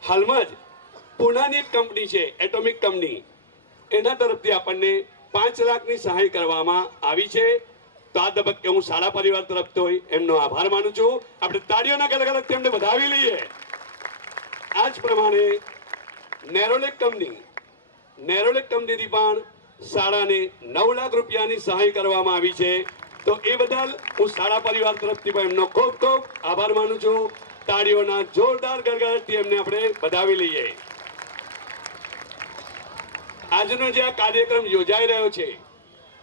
હાલમાં જ પુનાની એક કંપની છે, એટોમિક કંપની, એના તરફથી આપણને 5 લાખની સહાય કરવામાં આવી છે. તો આ તબક્કે હું શાળા પરિવાર તરફથી એમનો આભાર માનું છું. આપણે તાળીઓના ગલગલાથી એમને વધાવી લઈએ. આ જ પ્રમાણે નેરોલેક કંપનીથી પણ શાળાને 9 લાખ રૂપિયાની સહાય કરવામાં આવી છે. તો એ બદલ હું શાળા પરિવાર તરફથી પણ એમનો ખૂબ ખૂબ આભાર માનું છું. તાળીઓના જોરદાર ગળગળાટથી એમને આપણે વધાવી લઈએ. આજનો જે આ કાર્યક્રમ યોજાઈ રહ્યો છે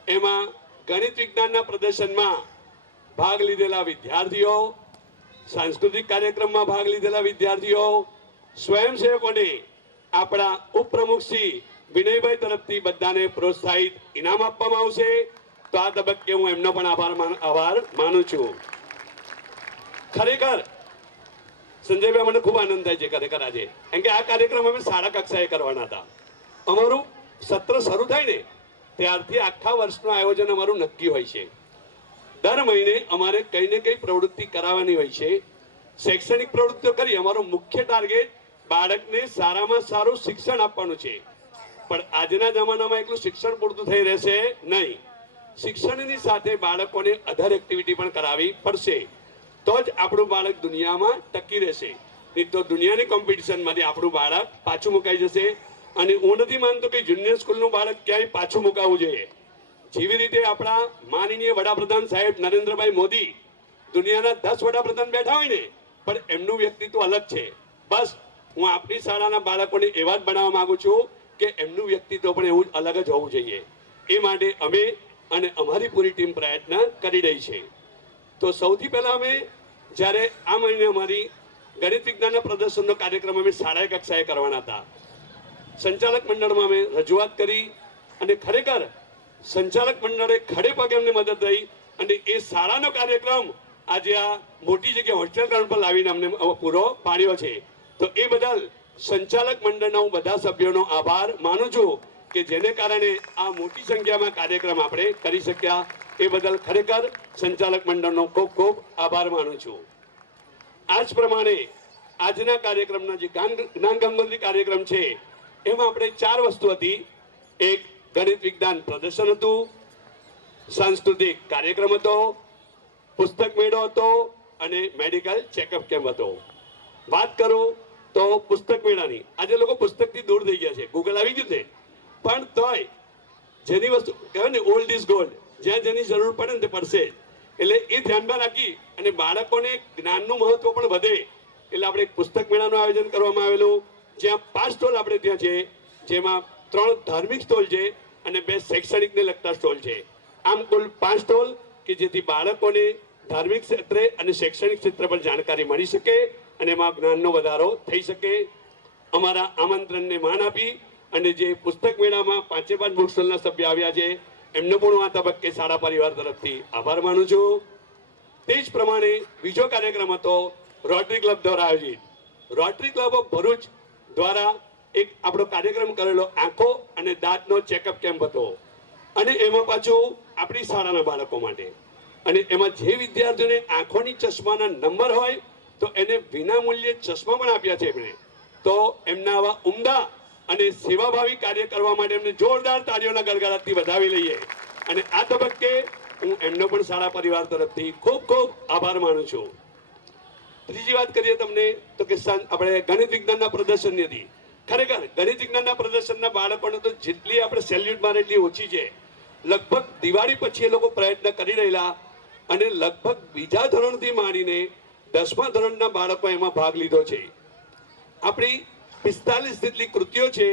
એમાં ગણિત વિજ્ઞાનના પ્રદર્શનમાં ભાગ લીધેલા વિદ્યાર્થીઓ, સાંસ્કૃતિક કાર્યક્રમમાં ભાગ લીધેલા વિદ્યાર્થીઓ, સ્વયંસેવકોને આપણા ઉપપ્રમુખ શ્રી વિનયભાઈ તરફથી બધાને પ્રોત્સાહિત ઇનામ આપવામાં આવશે. તો આ તબક્કે હું એમનો પણ આભાર માનું છું. ખરેખર સંજયભાઈ, મને ખૂબ આનંદ થાય છે ખરેખર આજે, કેમ કે આ કાર્યક્રમ અમે શાળા કક્ષાએ કરવાના હતા. અમારું સત્ર શરૂ થાય ને ત્યારથી આખા વર્ષનું આયોજન અમારું નક્કી હોય છે. દર મહિને અમારે કંઈ ને કંઈ પ્રવૃત્તિ કરાવવાની હોય છે. શૈક્ષણિક પ્રવૃત્તિઓ કરી અમારો મુખ્ય ટાર્ગેટ બાળકને સારામાં સારું શિક્ષણ આપવાનું છે. પણ આજના જમાનામાં એકલું શિક્ષણ પૂરતું થઈ રહેશે નહીં. શિક્ષણની સાથે બાળકોને અધર એક્ટિવિટી પણ કરાવવી પડશે. તો જ આપણું બાળક દુનિયામાં ટકી રહેશે. નહીં તો દુનિયાની કોમ્પિટિશનમાંથી આપણું બાળક પાછું મુકાઈ જશે. અને હું નથી માનતો કે જુનિયર સ્કૂલનું બાળક ક્યાંય પાછું મુકાવવું જોઈએ. જેવી રીતે આપણા માનનીય વડાપ્રધાન સાહેબ નરેન્દ્રભાઈ મોદી દુનિયાના 10 વડાપ્રધાન બેઠા હોય ને, પણ એમનું વ્યક્તિત્વ અલગ છે. બસ હું આપણી શાળાના બાળકોને એવા જ બનાવવા માંગુ છું કે એમનું વ્યક્તિત્વ પણ એવું અલગ જ હોવું જોઈએ. એ માટે અમે અને અમારી પૂરી ટીમ પ્રયત્ન કરી રહી છે. તો સૌથી પહેલાં અમે જ્યારે આ મહિને અમારી ગણિત વિજ્ઞાનના પ્રદર્શનનો કાર્યક્રમ અમે શાળાએ કક્ષાએ કરવાના હતા, સંચાલક મંડળમાં અમે રજૂઆત કરી અને ખરેખર સંચાલક મંડળે ખડે પગે અમને મદદ થઈ અને એ શાળાનો કાર્યક્રમ આજે આ મોટી જગ્યાએ હોસ્ટેલ ગ્રાઉન્ડ પર લાવીને અમને પૂરો પાડ્યો છે. તો એ બદલ સંચાલક મંડળના હું બધા સભ્યોનો આભાર માનું છું કે જેને કારણે આ મોટી સંખ્યામાં કાર્યક્રમ આપણે કરી શક્યા. એ બદલ ખરેખર સંચાલક મંડળનો ખૂબ ખૂબ આભાર માનું છું. આ જ પ્રમાણે આજના કાર્યક્રમના જે જ્ઞાન ગંગોત્રી કાર્યક્રમ છે એમાં આપણે 4 વસ્તુ હતી. એક ગણિત વિજ્ઞાન પ્રદર્શન હતું, સાંસ્કૃતિક કાર્યક્રમ હતો, પુસ્તક મેળો હતો અને મેડિકલ ચેકઅપ કેમ્પ હતો. વાત કરું તો પુસ્તક મેળાની, આજે લોકો પુસ્તકથી દૂર થઈ ગયા છે, ગૂગલ આવી ગયું છે, પણ તોય જેની વસ્તુ કહેવાય ને ઓલ્ડ ઇઝ ગોલ્ડ, જ્યાં જેની જરૂર પડે ને તે પડશે. એટલે એ ધ્યાનમાં રાખી અને બાળકોને જ્ઞાનનું મહત્વ પણ વધે એટલે આપણે એક પુસ્તક મેળાનું આયોજન કરવામાં આવેલું, જ્યાં 5 સ્ટોલ આપણે ત્યાં છે, જેમાં 3 ધાર્મિક સ્ટોલ છે અને 2 શૈક્ષણિકને લગતા સ્ટોલ છે. આમ કુલ 5 સ્ટોલ કે જેથી બાળકોને ધાર્મિક ક્ષેત્રે અને શૈક્ષણિક ક્ષેત્ર પર જાણકારી મળી શકે અને એમાં જ્ઞાનનો વધારો થઈ શકે. અમારા આમંત્રણને માન આપી અને જે પુસ્તક મેળામાં 5 બુક સ્ટોલના સભ્ય આવ્યા છે એમનો પણ હું આ તબક્કે શાળા પરિવાર તરફથી આભાર માનું છું. તે જ પ્રમાણે બીજો કાર્યક્રમ હતો રોટરી ક્લબ દ્વારા આયોજિત. રોટરી ક્લબ ઓફ ભરૂચ દ્વારા એક આપણો કાર્યક્રમ કરેલો આંખો અને દાંતનો ચેકઅપ કેમ્પ હતો અને એમાં પાછું આપણી શાળાના બાળકો માટે. અને એમાં જે વિદ્યાર્થીઓને આંખોની ચશ્માના નંબર હોય તો એને વિના મૂલ્યે ચશ્મા પણ આપ્યા છે એમણે. તો એમના આવા ઉમદા અને સેવાભાવી કાર્ય કરવા માટે એમને જોરદાર તાળીઓના ગડગડાટથી વધાવી લઈએ. અને આ તબક્કે હું એમનો પણ શાળા પરિવાર તરફથી ખૂબ ખૂબ આભાર માનું છું. ત્રીજી વાત કરીએ તમને તો કે આપણે ગણિત વિજ્ઞાનના પ્રદર્શનની હતી. ખરેખર ગણિત વિજ્ઞાનના પ્રદર્શનના બાળકોને તો જેટલી આપણે સેલ્યુટ મારે એટલી ઓછી છે. લગભગ દિવાળી પછી એ લોકો પ્રયત્ન કરી રહેલા અને લગભગ બીજા ધોરણથી માંડીને 10મા ધોરણના બાળકો એમાં ભાગ લીધો છે. આપણી 45 જેટલી કૃતિઓ છે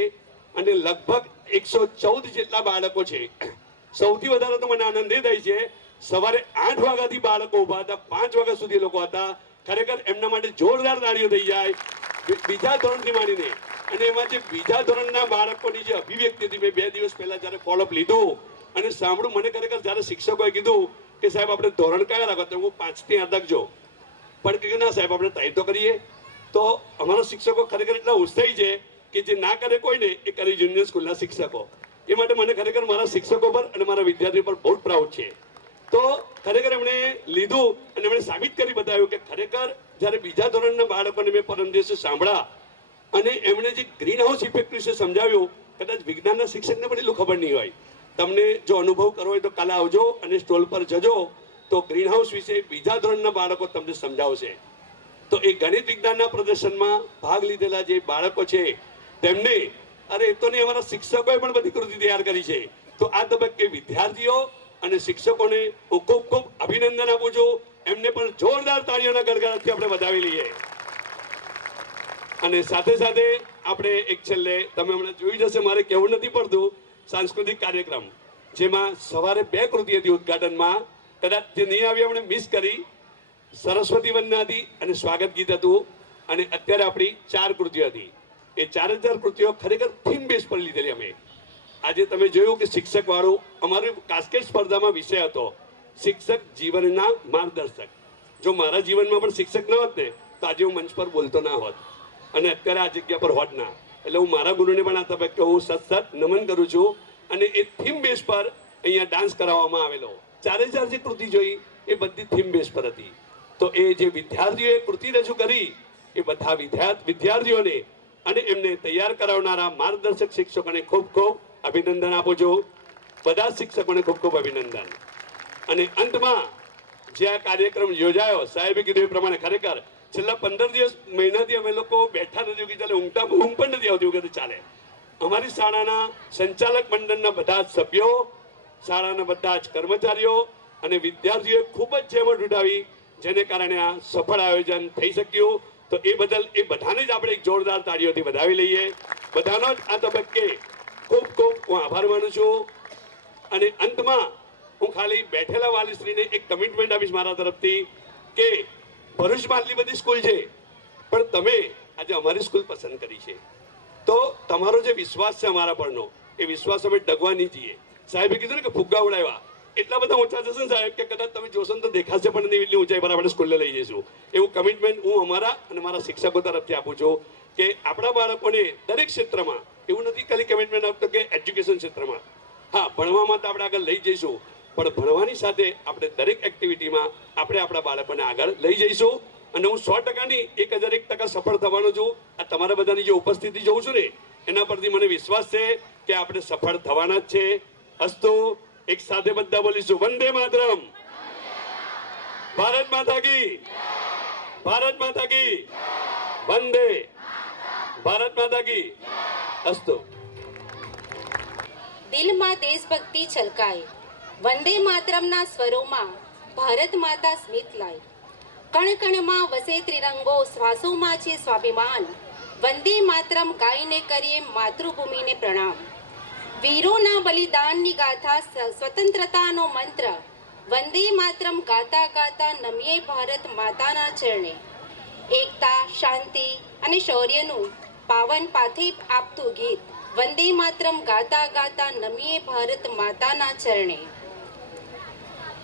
અને લગભગ 114 જેટલા બાળકો છે. સૌથી વધારે તો મને આનંદ એ થાય છે, સવારે 8 વાગ્યાથી બાળકો ઊભા હતા, 5 વાગ્યા સુધી લોકો હતા. ખરેખર એમના માટે જોરદાર તાળીઓ થઈ જાય. બીજા ધોરણથી માંડીને અને એમાં જે બીજા ધોરણના બાળકોની જે અભિવ્યક્તિ હતી, મેં 2 દિવસ પહેલા જ્યારે ફોલોઅપ લીધું અને સાંભળું, મને ખરેખર જ્યારે શિક્ષકોએ કીધું કે સાહેબ આપણે ધોરણ કયા રાખો, તો હું 5 થી 8 રાખજો, પણ કે ના સાહેબ આપણે ટ્રાય તો કરીએ. તો અમારા શિક્ષકો ખરેખર એટલા ઉત્સાહી છે કે જે ના કરે કોઈને એ કરી જુનિયર સ્કૂલના શિક્ષકો. એ માટે મને ખરેખર મારા શિક્ષકો પર અને મારા વિદ્યાર્થીઓ પર બહુ પ્રાઉડ છે. તો ખરેખર એમણે લીધું અને એમણે સાબિત કરી બતાવ્યું કે ખરેખર જ્યારે બીજા ધોરણના બાળકોને મેં પરમ દિવસે સાંભળ્યા અને એમણે જે ગ્રીન હાઉસ ઇફેક્ટ વિશે સમજાવ્યું, કદાચ વિજ્ઞાનના શિક્ષકને પણ એટલું ખબર નહીં હોય. તમને જો અનુભવ કરવો હોય તો કાલે આવજો અને સ્ટોલ પર જજો, તો ગ્રીન હાઉસ વિશે બીજા ધોરણના બાળકો તમને સમજાવશે. તો એ ગણિત વિજ્ઞાનના પ્રદર્શનમાં ભાગ લીધેલા જે બાળકો છે તેમને અરે એ તો નહીં, અમારા શિક્ષકોએ પણ બધી કૃતિ તૈયાર કરી છે. તો આ તબક્કે વિદ્યાર્થીઓ અને શિક્ષકોને હું ખૂબ ખૂબ અભિનંદન આપું છું. એમને પણ જોરદાર તાળીઓના ગડગડાટથી આપણે વધાવી લઈએ. અને સાથે સાથે આપણે એક છેલ્લે તમે હમણાં જોઈ જશે, મારે કહેવું નથી પડતું, સાંસ્કૃતિક કાર્યક્રમ જેમાં સવારે 2 કૃતિ હતી ઉદઘાટનમાં, કદાચ જે નહીં આવી આપણે મિસ કરી. સરસ્વતી વંદના હતી અને સ્વાગત ગીત હતું અને અત્યારે આપણી 4 કૃતિઓ હતી. એ 4 કૃતિઓ ખરેખર થીમ બેઝ પર લીધેલી અમે. આજે તમે જોયું કે શિક્ષક વાળું અમારું કાસ્કેટ સ્પર્ધામાં વિષય હતો શિક્ષક જીવનના માર્ગદર્શક. જો મારા જીવનમાં પણ શિક્ષક ન હોત ને તો આજે હું મંચ પર બોલતો ના હોત અને અત્યારે આ જગ્યા પર હોત ના. એટલે હું મારા ગુરુને પણ આ તબક્કે હું સતત નમન કરું છું. અને એ થીમ બેઝ પર અહીંયા ડાન્સ કરાવવામાં આવેલો. 4 જે કૃતિ જોઈ એ બધી થીમ બેઝ પર હતી. તો એ જે વિદ્યાર્થીઓએ કૃતિ રજૂ કરી એ બધા વિદ્યાર્થીઓને અને એમને તૈયાર કરાવનારા માર્ગદર્શક શિક્ષકોને ખૂબ ખૂબ અભિનંદન આપું છું. બધા શિક્ષકોને ખૂબ ખૂબ અભિનંદન. અને અંતમાં જે આ કાર્યક્રમ યોજાયો, સાહેબે કીધું એ પ્રમાણે ખરેખર છેલ્લા 15 દિવસ મહિનાથી અમે લોકો બેઠા નથી કે ચાલે ઊંઘ પણ નથી આવતી વખતે ચાલે. અમારી શાળાના સંચાલક મંડળના બધા જ સભ્યો, શાળાના બધા જ કર્મચારીઓ અને વિદ્યાર્થીઓએ ખૂબ જ જહેમત ઉઠાવી, જેને કારણે આ સફળ આયોજન થઈ શક્યું. તો એ બદલ એ બધાને જ આપણે એક જોરદાર તાળીઓથી વધાવી લઈએ. બધાનો જ આ તબક્કે ખૂબ ખૂબ હું આભાર માનું છું. અને અંતમાં હું ખાલી બેઠેલા વાલીશ્રીને એક કમિટમેન્ટ આપીશ મારા તરફથી કે ભરૂચમાં આટલી બધી સ્કૂલ છે, પણ તમે આજે અમારી સ્કૂલ પસંદ કરી છે, તો તમારો જે વિશ્વાસ છે અમારા પરનો, એ વિશ્વાસ અમે ડગવા નહીં જઈએ. સાહેબે કીધું ને કે ફુગ્ગા ઉડાવ્યા, એટલા બધા ઊંચા જશે ને સાહેબ કે કદાચ તમે જોશો ને તો દેખાશે પણ નહીં, એટલી ઊંચાઈ પર આપણે સ્કૂલને લઈ જઈશું. એવું કમિટમેન્ટ હું અમારા અને મારા શિક્ષકો તરફથી આપું છું કે આપણા બાળકોને દરેક ક્ષેત્રમાં, એવું નથી ખાલી કમિટમેન્ટ આપતો કે એજ્યુકેશન ક્ષેત્રમાં, હા ભણવામાં તો આપણે આગળ લઈ જઈશું, પણ ભણવાની સાથે આપણે દરેક એક્ટિવિટીમાં આપણે આપણા બાળકોને આગળ લઈ જઈશું. અને હું 100%ની 1001% સફળ થવાનો છું. આ તમારા બધાની જે ઉપસ્થિતિ જોઉં છું ને, એના પરથી મને વિશ્વાસ છે કે આપણે સફળ થવાના જ છે. અસ્તુ. એક સાથે બધા બોલીશું, વંદે માતરમ, ભારત માતા કી, ભારત માતા કી, વંદે ભારત માતા કી. અસ્તુ. દિલમાં દેશભક્તિ છલકાય, વંદે માતરમના સ્વરોમાં ભારત માતા સ્મિત લાય. કણ કણમાં વસે ત્રિરંગો, શ્વાસોમાં છે સ્વાભિમાન. વંદે માતરમ ગાઈને કરીએ માતૃભૂમિને પ્રણામ. વીરોના બલિદાનની ગાથા, સ્વતંત્રતાનો મંત્ર. વંદે માતરમ ગાતા ગાતા નમીએ ભારત માતાના ચરણે. એકતા, શાંતિ અને શૌર્યનું પાવન પાથે આપતું ગીત. વંદે માતરમ ગાતા ગાતા નમીએ ભારત માતાના ચરણે.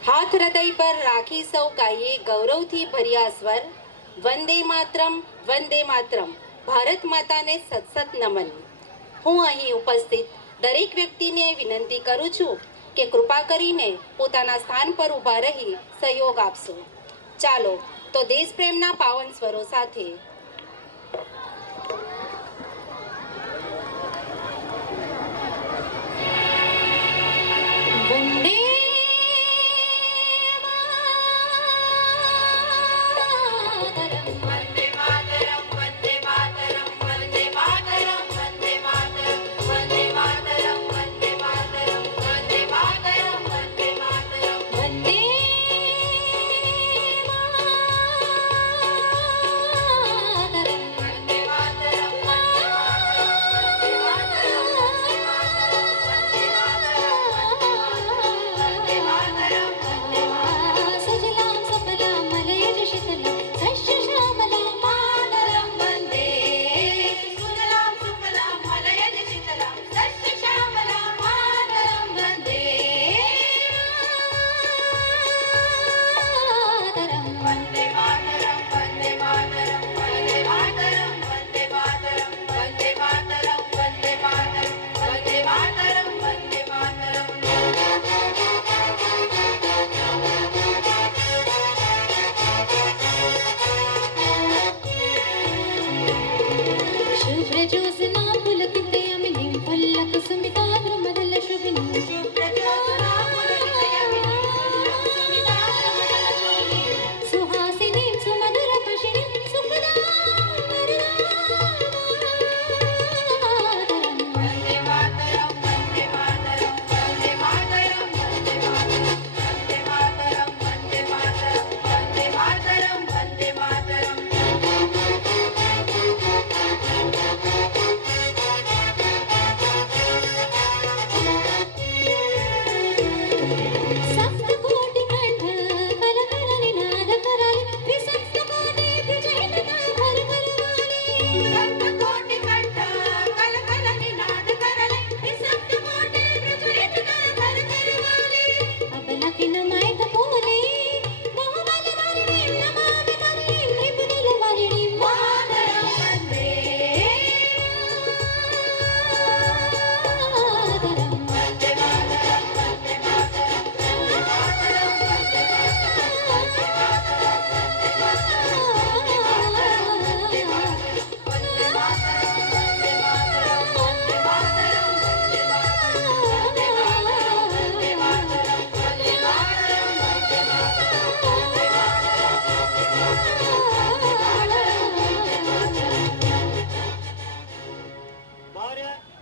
હાથ હૃદય પર રાખી સૌ ગાઈએ ગૌરવથી ભર્યા સ્વર. વંદે માતરમ, વંદે માતરમ, ભારત માતાને સતસત નમન. હું અહીં ઉપસ્થિત દરેક વ્યક્તિને વિનંતી કરું છું કે કૃપા કરીને પોતાના સ્થાન પર ઊભા રહી સહયોગ આપશો. ચાલો તો દેશપ્રેમના પાવન સ્વરો સાથે વંદે भारत